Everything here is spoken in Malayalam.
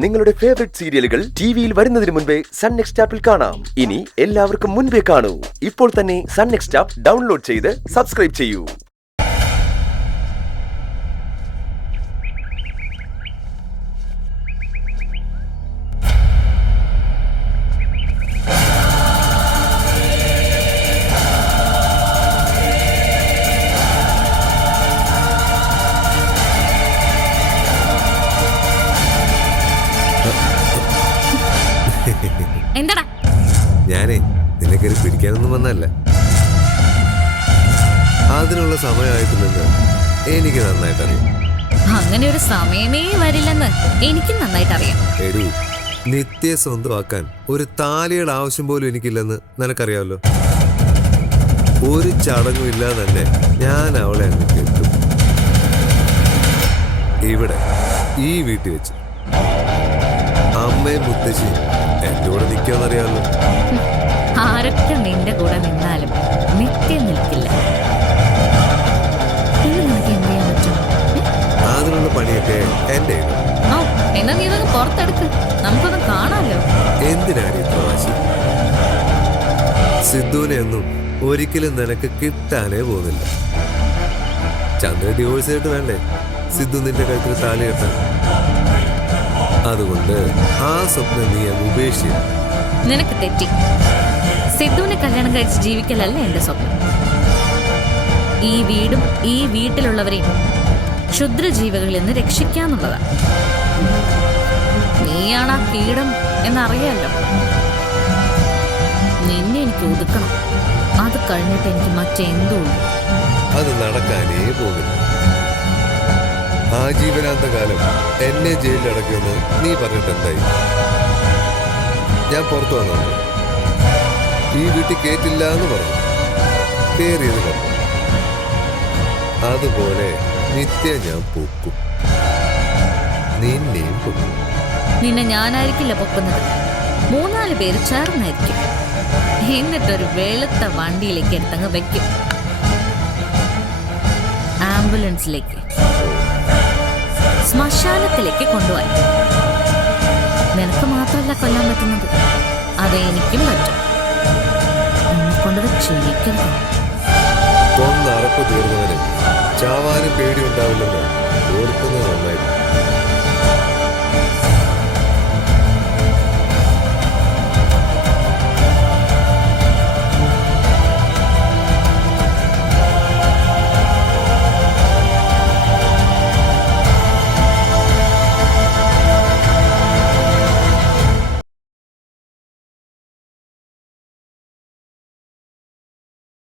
നിങ്ങളുടെ ഫേവറേറ്റ് സീരിയലുകൾ ടിവിയിൽ വരുന്നതിന് മുൻപേ സൺ നെക്സ്റ്റ് ആപ്പിൽ കാണാം. ഇനി എല്ലാവർക്കും മുൻപേ കാണൂ. ഇപ്പോൾ തന്നെ സൺ നെക്സ്റ്റ് ആപ്പ് ഡൗൺലോഡ് ചെയ്ത് സബ്സ്ക്രൈബ് ചെയ്യൂ. എന്താടാ? ഞാനേ നിന്നെ കയറി പിടിക്കാനൊന്നും വന്നല്ല. അതിനുള്ള സമയമായിട്ടില്ലെന്ന് എനിക്ക് നന്നായിട്ട് അറിയാം. അങ്ങനെ ഒരു സമയമേ വരില്ലെന്ന് എനിക്ക് നന്നായിട്ട് അറിയാം. എടി, നിത്യ സ്വന്തമാക്കാൻ ഒരു താലിയുടെ ആവശ്യം പോലും എനിക്കില്ലെന്ന് നിനക്കറിയാമല്ലോ. ഒരു ചടങ്ങും ഇല്ലാതെ തന്നെ ഞാൻ അവളെ അങ്ങ് കെട്ടും. ഇവിടെ ഈ വീട്ടിൽ വെച്ച് അമ്മയും മുത്തശ്ശിയും എന്റെ കൂടെ നിൽക്കുമെന്നറിയാമല്ലോ. ആരൊക്കെ നിന്റെ കൂടെ നിന്നാലും നിത്യം നിൽക്കില്ല. നിനക്ക് എന്ത് ചെയ്യാൻ പറ്റും? അതിനുള്ള പണിയൊക്കെ എന്റെ. എന്നാ നീ ഇതൊന്ന് പുറത്തെടുക്ക്, നമുക്കൊന്ന് കാണാമല്ലോ. എന്തിനാണ് ഇത്ര വാശി? സിദ്ധുവിനെ ഒന്നും ഒരിക്കലും നിനക്ക് കിട്ടാനേ പോകുന്നില്ല. ചന്ദ്ര ഡിവോഴ്സ് ആയിട്ട് വേണ്ടേ സിദ്ധു നിന്റെ കഴുത്തിൽ താലി കെട്ടാൻ? അതുകൊണ്ട് ആ സ്വപ്നം നീ അങ്ങ് ഉപേക്ഷിക്കും. നിനക്ക് തെറ്റി. സിദ്ധുവിനെ കല്യാണം കഴിച്ച് ജീവിക്കലല്ല എന്റെ സ്വപ്നം. ഈ വീടും ഈ വീട്ടിലുള്ളവരെയും ക്ഷുദ്രജീവികളിൽ നിന്ന് രക്ഷിക്കാന്നുള്ളതാ. നീയാണ് ആ കീടം എന്നറിയാലോ. നിന്നെ എനിക്ക് ഒതുക്കണം. അത് കഴിഞ്ഞിട്ട് എനിക്ക് മറ്റെന്തോ. അത് നടക്കാനേ പോകുന്നു. ആജീവനാന്തകാലം എന്നെ ജയിലിൽ അടക്കുമെന്ന് നീ പറഞ്ഞിട്ട് എന്തായി? ഞാൻ പുറത്തു വന്നു. ഈ വീട്ടിൽ കേറ്റില്ല എന്ന് പറഞ്ഞു. കേറിയത് പറഞ്ഞു. അതുപോലെ നിത്യ ഞാൻ പൊക്കും. നിന്നെയും പൊക്കും. നിന്നെ ഞാനായിരിക്കില്ല പൊക്കുന്നത്, 3-4 പേര് ചേർന്നായിരിക്കും. എന്നിട്ടൊരു വെളുത്ത വണ്ടിയിലേക്ക് എടുത്തങ്ങ് വെക്കും. ആംബുലൻസിലേക്ക്, ശ്മശാനത്തിലേക്ക് കൊണ്ടുപോയി. നിനക്ക് മാത്രമല്ല കൊല്ലാൻ പറ്റുന്നത്, അത് എനിക്കും പറ്റും. എന്നെ കൊണ്ടത് ക്ഷണിക്കരുത്. കൊന്നറപ്പ് തീർന്നവന് ചാവാനും പേടിയുണ്ടാവില്ലെന്ന് ഓർക്കുന്നത് നന്നായിരുന്നു.